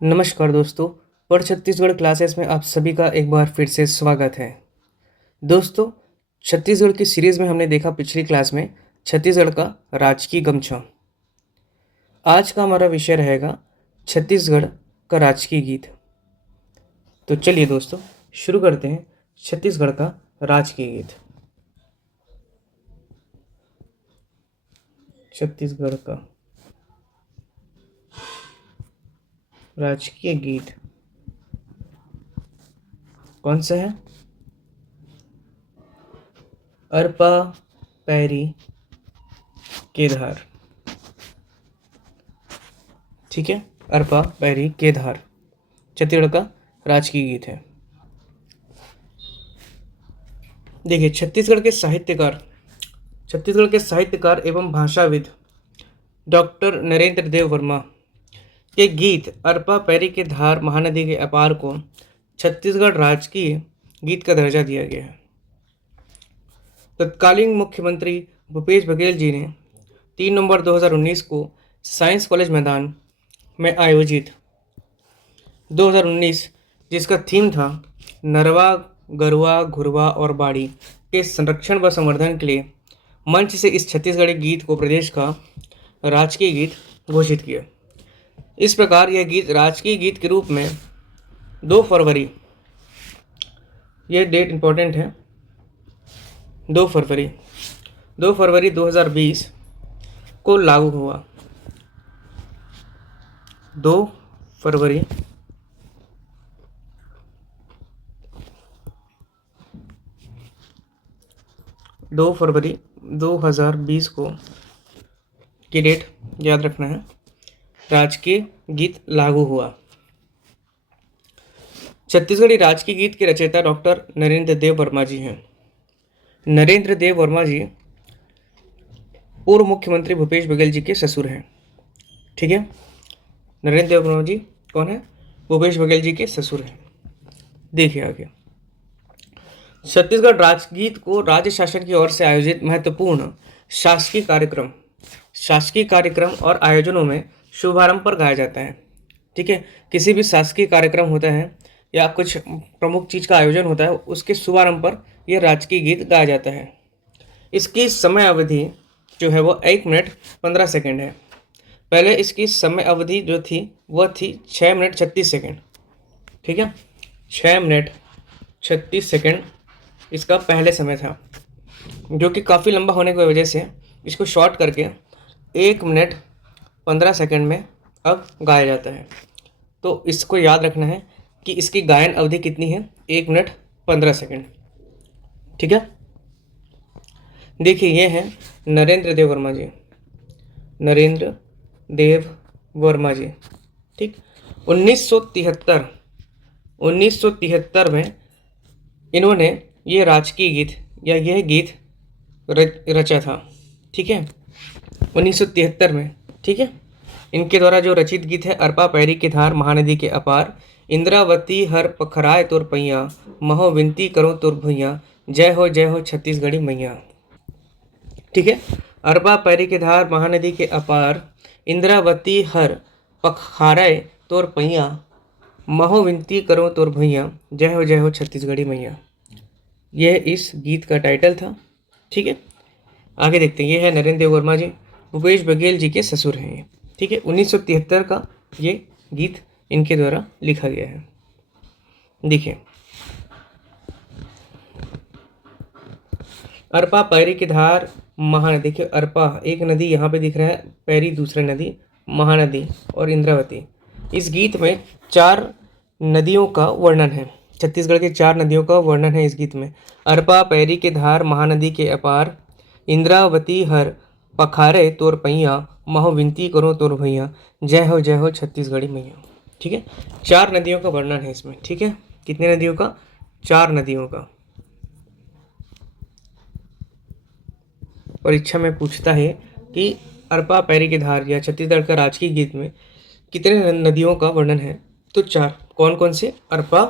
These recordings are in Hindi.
नमस्कार दोस्तों। पढ़ छत्तीसगढ़ क्लासेस में आप सभी का एक बार फिर से स्वागत है। दोस्तों, छत्तीसगढ़ की सीरीज़ में हमने देखा पिछली क्लास में छत्तीसगढ़ का राजकीय गमछा। आज का हमारा विषय रहेगा छत्तीसगढ़ का राजकीय गीत। तो चलिए दोस्तों, शुरू करते हैं छत्तीसगढ़ का राजकीय गीत। छत्तीसगढ़ का राजकीय गीत कौन सा है? अरपा पैरी केधार। ठीक है, अरपा पैरी केधार छत्तीसगढ़ का राजकीय गीत है। देखिए, छत्तीसगढ़ के साहित्यकार एवं भाषाविद डॉक्टर नरेंद्र देव वर्मा के गीत अरपा पैरी के धार महानदी के अपार को छत्तीसगढ़ राजकीय गीत का दर्जा दिया गया है। तत्कालीन मुख्यमंत्री भूपेश बघेल जी ने 3 नवंबर 2019 को साइंस कॉलेज मैदान में आयोजित 2019 जिसका थीम था नरवा गरुआ घुरवा और बाड़ी के संरक्षण व संवर्धन के लिए मंच से इस छत्तीसगढ़ी गीत को प्रदेश का राजकीय गीत घोषित किया। इस प्रकार यह गीत राजकीय गीत के रूप में 2 फरवरी, यह डेट इंपॉर्टेंट है, 2 फरवरी 2020 को लागू हुआ। 2 फरवरी 2020 को की डेट याद रखना है, राजकीय गीत लागू हुआ। छत्तीसगढ़ी राजकीय गीत के रचयिता डॉक्टर नरेंद्र देव वर्मा जी हैं। नरेंद्र देव वर्मा जी पूर्व मुख्यमंत्री भूपेश बघेल जी के ससुर हैं। ठीक है, नरेंद्र देव वर्मा जी कौन है? भूपेश बघेल जी के ससुर हैं। देखिए आगे, छत्तीसगढ़ राजगीत को राज्य शासन की ओर से आयोजित महत्वपूर्ण शासकीय कार्यक्रम और आयोजनों में शुभारंभ पर गाया जाता है। ठीक है, किसी भी शासकीय कार्यक्रम होता है या कुछ प्रमुख चीज का आयोजन होता है, उसके शुभारंभ पर यह राजकीय गीत गाया जाता है। इसकी समय अवधि जो है वो 1 मिनट 15 सेकंड है। पहले इसकी समय अवधि जो थी वह थी 6 मिनट 36 सेकंड। ठीक है, 6 मिनट 36 सेकंड इसका पहले समय था, जो कि काफ़ी लंबा होने की वजह से इसको शॉर्ट करके 1 मिनट 15 सेकंड में अब गाया जाता है। तो इसको याद रखना है कि इसकी गायन अवधि कितनी है, 1 मिनट 15 सेकंड। ठीक है, देखिए ये है नरेंद्र देव वर्मा जी। ठीक, 1973 में इन्होंने ये राजकीय गीत या यह गीत रचा था। ठीक है, 1973 में। ठीक है, इनके द्वारा जो रचित गीत है अरपा पैरी की धार महानदी के अपार, इंद्रावती हर पखराए तुर पैया, महो विनती करो तुर भैया, जय हो छत्तीसगढ़ी मैया। ठीक है, अरपा पैरी की धार महानदी के अपार, इंद्रावती हर पखराए तुर पैया, महो विनती करो तुर भैया, जय हो छत्तीसगढ़ी मैया। यह इस गीत का टाइटल था। ठीक है, आगे देखते हैं। ये है नरेंद्र देव वर्मा जी, भूपेश बघेल जी के ससुर हैं ये। ठीक है, 1973 का ये गीत इनके द्वारा लिखा गया है। देखिए, अरपा पैरी की धार महानदी। देखिए, अरपा एक नदी यहाँ पे दिख रहा है, पैरी दूसरा नदी, महानदी और इंद्रावती। इस गीत में 4 नदियों का वर्णन है। छत्तीसगढ़ के 4 नदियों का वर्णन है इस गीत में। अरपा पैरी के धार महानदी के अपार, इंद्रावती हर पखारे तोर पैया, महो विनती करो तोर भैया, जय हो छत्तीसगढ़ी मैया। ठीक है, 4 नदियों का वर्णन है इसमें। ठीक है, कितने नदियों का? 4 नदियों का। परीक्षा में पूछता है कि अरपा पैरी की धार या छत्तीसगढ़ का राजकीय गीत में कितने नदियों का वर्णन है, तो 4। कौन कौन से? अरपा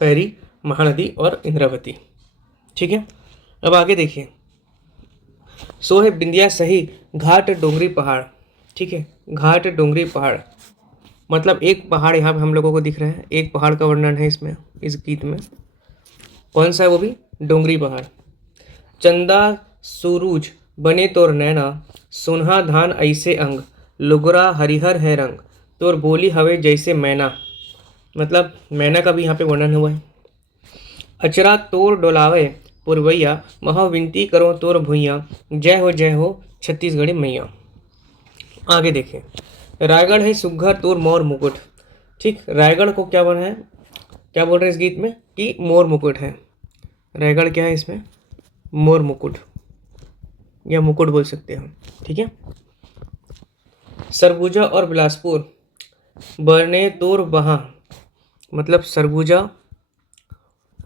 पैरी, महानदी और इंद्रावती। ठीक है, अब आगे देखिए। सो है बिंदिया सही घाट डोंगरी पहाड़। ठीक है, घाट डोंगरी पहाड़ मतलब एक पहाड़ यहाँ पे हम लोगों को दिख रहा है, एक पहाड़ का वर्णन है इसमें, इस गीत में। कौन सा है वो भी? डोंगरी पहाड़। चंदा सूरुज बने तोर नैना, सुनहा धान ऐसे अंग, लुगरा हरिहर है रंग, तोर बोली हवे जैसे मैना। मतलब मैना का भी यहाँ पे वर्णन हुआ है। अचरा तोर डोलावे पुरवैया, महा विनती करो तोर भुइया, जय हो छत्तीसगढ़ी मैया। आगे देखें, रायगढ़ है सुघ्घर तोर मोर मुकुट। ठीक, रायगढ़ को क्या बना है, क्या बोल रहे हैं इस गीत में कि मोर मुकुट है। रायगढ़ क्या है इसमें? मोर मुकुट या मुकुट बोल सकते हैं हम। ठीक है। सरगुजा और बिलासपुर बने तोर बहा, मतलब सरगुजा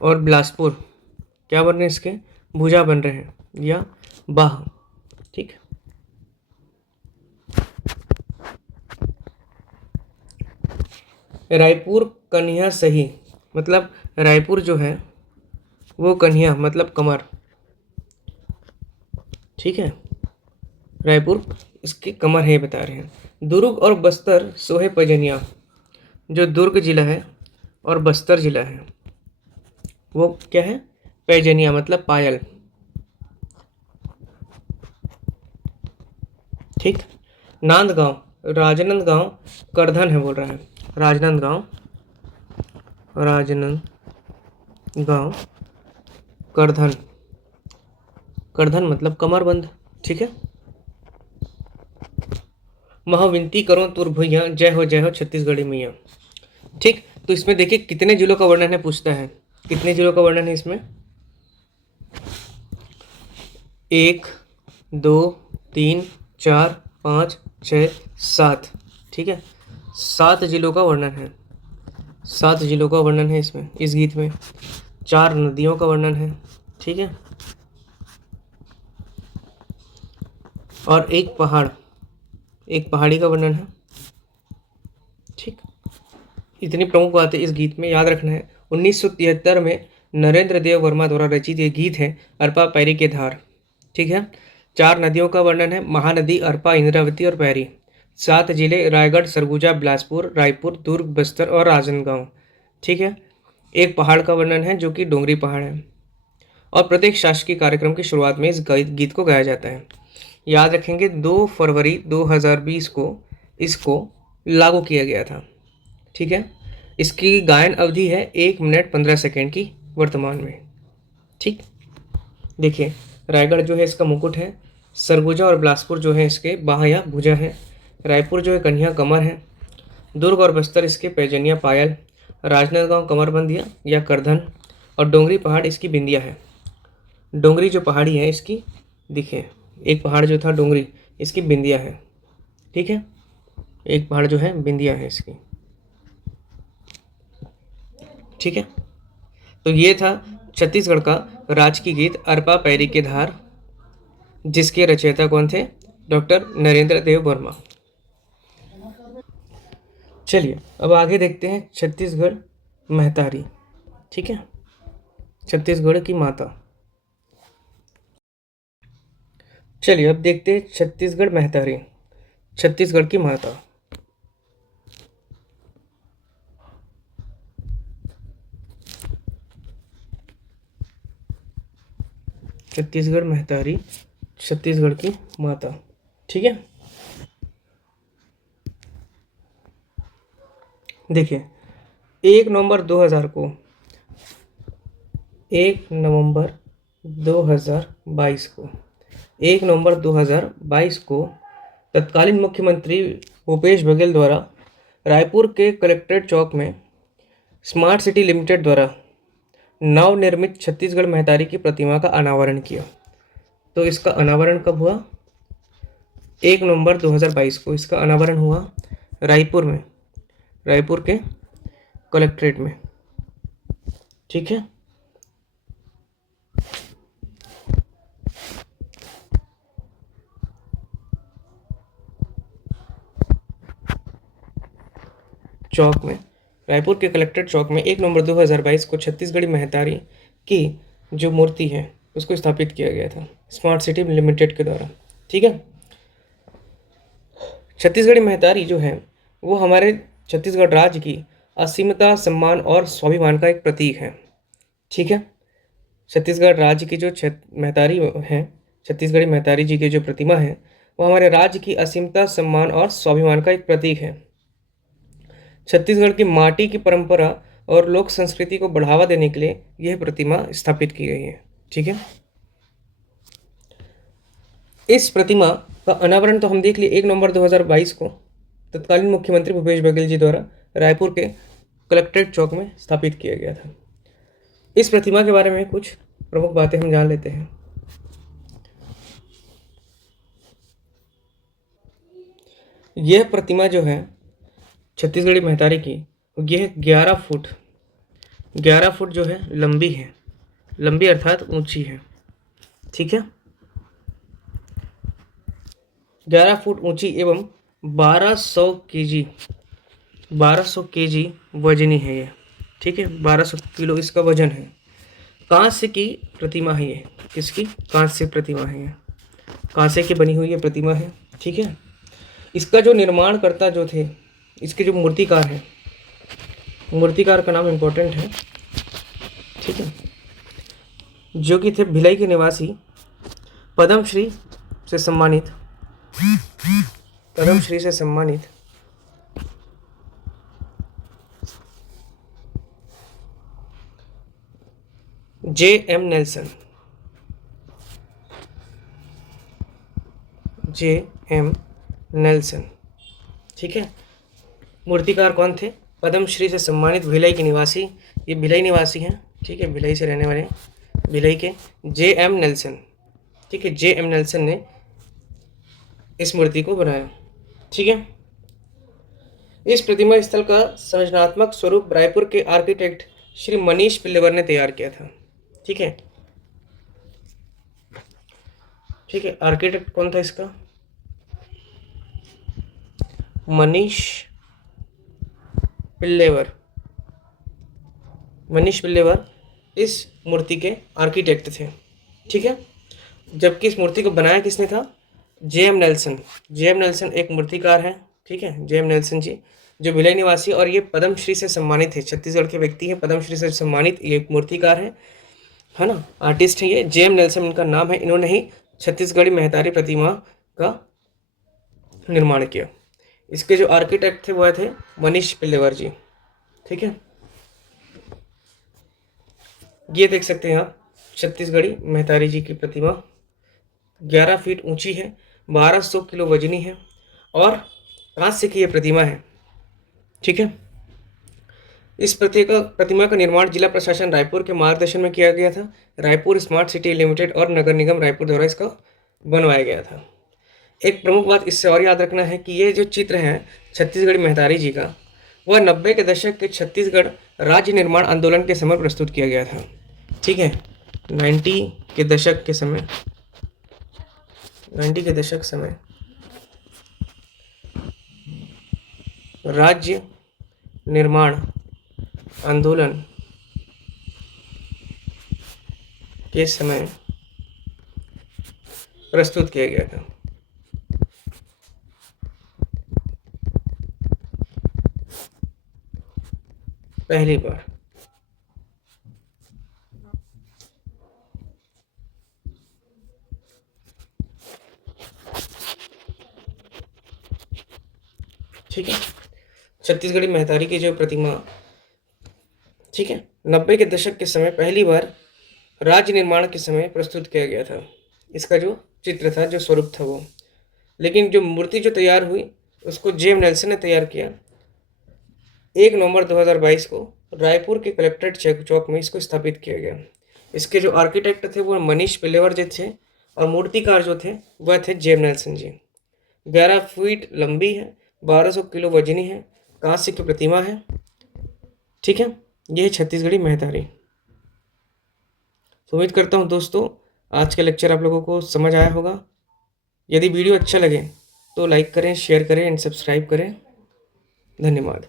और बिलासपुर क्या बन रहे हैं इसके? भुजा बन रहे हैं या बाह। ठीक। रायपुर कन्या सही, मतलब रायपुर जो है वो कन्या मतलब कमर। ठीक है, रायपुर इसकी कमर है बता रहे हैं। दुर्ग और बस्तर सोहे पैजनिया, जो दुर्ग जिला है और बस्तर जिला है वो क्या है? पैजनिया मतलब पायल। ठीक। नांदगांव राजनांदगांव करधन है बोल रहा है। राजनांदगांव करधन, करधन मतलब कमरबंद। ठीक है। महाविनती करो तुर भैया, जय हो छत्तीसगढ़ी मैया। ठीक, तो इसमें देखिए कितने जिलों का वर्णन है पूछता है। कितने जिलों का वर्णन है इसमें? 1 2 3 4 5 6 7। ठीक है, 7 जिलों का वर्णन है। 7 जिलों का वर्णन है इसमें, इस गीत में। 4 नदियों का वर्णन है। ठीक है, और एक पहाड़, एक पहाड़ी का वर्णन है। ठीक, इतनी प्रमुख बातें इस गीत में याद रखना है। 1973 में नरेंद्र देव वर्मा द्वारा रचित ये गीत है अरपा पैरी के धार। ठीक है, 4 नदियों का वर्णन है, महानदी, अरपा, इंद्रावती और पैरी। 7 जिले, रायगढ़, सरगुजा, बिलासपुर, रायपुर, दुर्ग, बस्तर और राजनांदगांव। ठीक है, एक पहाड़ का वर्णन है जो कि डोंगरी पहाड़ है। और प्रत्येक शासकीय कार्यक्रम की शुरुआत में इस गीत को गाया जाता है। याद रखेंगे 2 फरवरी 2020 को इसको लागू किया गया था। ठीक है, इसकी गायन अवधि है 1 मिनट 15 सेकेंड की वर्तमान में। ठीक, देखिए रायगढ़ जो है इसका मुकुट है, सरगुजा और बिलासपुर जो है इसके बाह या भुजा है, रायपुर जो है कन्या कमर है, दुर्ग और बस्तर इसके पैजनिया पायल, राजनांदगांव कमरबंदिया या करधन, और डोंगरी पहाड़ इसकी बिंदिया है। डोंगरी जो पहाड़ी है इसकी, दिखे एक पहाड़ जो था डोंगरी, इसकी बिंदिया है। ठीक है, एक पहाड़ जो है बिंदिया है इसकी। ठीक है, तो ये था छत्तीसगढ़ का राजकीय गीत अरपा पैरी के धार, जिसके रचयिता कौन थे? डॉक्टर नरेंद्र देव वर्मा। चलिए अब आगे देखते हैं छत्तीसगढ़ महतारी। ठीक है, छत्तीसगढ़ की माता। चलिए अब देखते हैं छत्तीसगढ़ महतारी, छत्तीसगढ़ की माता। छत्तीसगढ़ महतारी, छत्तीसगढ़ की माता। ठीक है, देखिए 1 नवंबर 2000 को, 1 नवंबर 2022 को, 1 नवंबर 2022 को तत्कालीन मुख्यमंत्री भूपेश बघेल द्वारा रायपुर के कलेक्ट्रेट चौक में स्मार्ट सिटी लिमिटेड द्वारा नवनिर्मित छत्तीसगढ़ महतारी की प्रतिमा का अनावरण किया। तो इसका अनावरण कब हुआ? 1 नवंबर 2022 को इसका अनावरण हुआ रायपुर में, रायपुर के कलेक्ट्रेट में। ठीक है, चौक में, रायपुर के कलेक्ट्रेट चौक में 1 नवंबर 2022 को छत्तीसगढ़ी महतारी की जो मूर्ति है उसको स्थापित किया गया था स्मार्ट सिटी लिमिटेड के द्वारा। ठीक है, छत्तीसगढ़ी महतारी जो है वो हमारे छत्तीसगढ़ राज्य की असीमता, सम्मान और स्वाभिमान का एक प्रतीक है। ठीक है, छत्तीसगढ़ राज्य की जो महतारी हैं, छत्तीसगढ़ी महतारी जी की जो प्रतिमा है वो हमारे राज्य की असीमता, सम्मान और स्वाभिमान का एक प्रतीक है। छत्तीसगढ़ की माटी की परंपरा और लोक संस्कृति को बढ़ावा देने के लिए यह प्रतिमा स्थापित की गई है। ठीक है, इस प्रतिमा का अनावरण तो हम देख लिए 1 नवंबर 2022 को तत्कालीन मुख्यमंत्री भूपेश बघेल जी द्वारा रायपुर के कलेक्ट्रेट चौक में स्थापित किया गया था। इस प्रतिमा के बारे में कुछ प्रमुख बातें हम जान लेते हैं। यह प्रतिमा जो है छत्तीसगढ़ी महतारी की, यह 11 फुट जो है लंबी है, लंबी अर्थात ऊंची है। ठीक है, 11 फुट ऊंची एवं 1200 केजी वजनी है ये। ठीक है, 1200 किलो इसका वजन है। कांस्य की प्रतिमा है ये। किसकी? कांस्य प्रतिमा है ये, कांसे की बनी हुई ये प्रतिमा है। ठीक है, इसका जो निर्माणकर्ता जो थे, इसके जो मूर्तिकार हैं, मूर्तिकार का नाम इम्पोर्टेंट है। ठीक है, जो कि थे भिलाई के निवासी, पद्मश्री से सम्मानित J.M. नेल्सन। ठीक है, मूर्तिकार कौन थे? पद्मश्री से सम्मानित भिलाई के निवासी, ये भिलाई निवासी हैं। ठीक है, भिलाई से रहने वाले, भिलाई के J.M. नेल्सन। ठीक है, J.M. नेल्सन ने इस मूर्ति को बनाया। ठीक है, इस प्रतिमा स्थल का संरचनात्मक स्वरूप रायपुर के आर्किटेक्ट श्री मनीष पिल्लेवर ने तैयार किया था। ठीक है, आर्किटेक्ट कौन था इसका? मनीष पिल्लेवर इस मूर्ति के आर्किटेक्ट थे। ठीक है, जबकि इस मूर्ति को बनाया किसने था? J.M. नेल्सन एक मूर्तिकार है। ठीक है, J.M. नेल्सन जी जो भिलाई निवासी, और ये पद्मश्री से सम्मानित है, छत्तीसगढ़ के व्यक्ति हैं, पद्मश्री से सम्मानित ये मूर्तिकार है ना, आर्टिस्ट है ये। J.M. नेल्सन इनका नाम है। इन्होंने ही छत्तीसगढ़ी महतारी प्रतिमा का निर्माण किया। इसके जो आर्किटेक्ट थे वो थे मनीष पिल्लेवर जी। ठीक है, ये देख सकते हैं आप छत्तीसगढ़ी महतारी जी की प्रतिमा 11 फीट ऊंची है, 1200 किलो वजनी है और कांस्य की यह प्रतिमा है। ठीक है, इस प्रतिमा का निर्माण जिला प्रशासन रायपुर के मार्गदर्शन में किया गया था। रायपुर स्मार्ट सिटी लिमिटेड और नगर निगम रायपुर द्वारा इसका बनवाया गया था। एक प्रमुख बात इससे और याद रखना है कि ये जो चित्र है छत्तीसगढ़ी महतारी जी का, वह 90 के दशक के छत्तीसगढ़ राज्य निर्माण आंदोलन के समय प्रस्तुत किया गया था। ठीक है, 90 के दशक समय राज्य निर्माण आंदोलन के समय प्रस्तुत किया गया था। पहली बार। ठीक है, छत्तीसगढ़ी महतारी की जो प्रतिमा, ठीक है, 90 के दशक के समय पहली बार राज्य निर्माण के समय प्रस्तुत किया गया था। इसका जो चित्र था, जो स्वरूप था वो, लेकिन जो मूर्ति जो तैयार हुई उसको J.M. नेल्सन ने तैयार किया। 1 नवंबर 2022 को रायपुर के कलेक्ट्रेट चौक में इसको स्थापित किया गया। इसके जो आर्किटेक्ट थे वो मनीष पिल्लेवर जी थे और मूर्तिकार जो थे वह थे J.M. नेल्सन जी। 11 फीट लंबी है, 1200 किलो वजनी है, कांस्य की प्रतिमा है। ठीक है, यह है छत्तीसगढ़ी महतारी। तो उम्मीद करता हूँ दोस्तों आज का लेक्चर आप लोगों को समझ आया होगा। यदि वीडियो अच्छा लगे तो लाइक करें, शेयर करें एंड सब्सक्राइब करें। धन्यवाद।